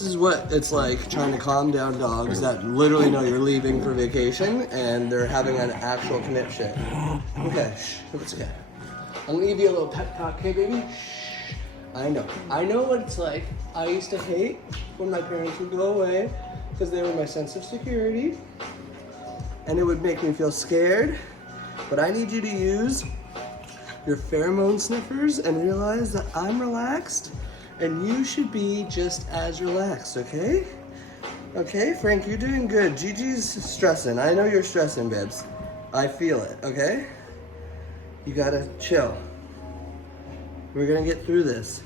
This is what it's like trying to calm down dogs that literally know you're leaving for vacation and they're having an actual conniption. Okay, shh, it's okay. I'm gonna give you a little pep talk, okay, baby? Shh. I know what it's like. I used to hate when my parents would go away because they were my sense of security and it would make me feel scared. But I need you to use your pheromone sniffers and realize that I'm relaxed and you should be just as relaxed, okay? Okay, Frank, you're doing good. Gigi's stressing. I know you're stressing, babes. I feel it, okay? You gotta chill. We're gonna get through this.